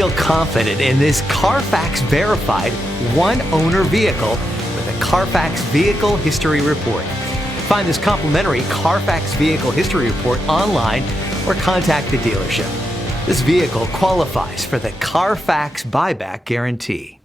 Feel confident in this Carfax verified one-owner vehicle with a Carfax Vehicle History Report. Find this complimentary Carfax Vehicle History Report online or contact the dealership. This vehicle qualifies for the Carfax Buyback Guarantee.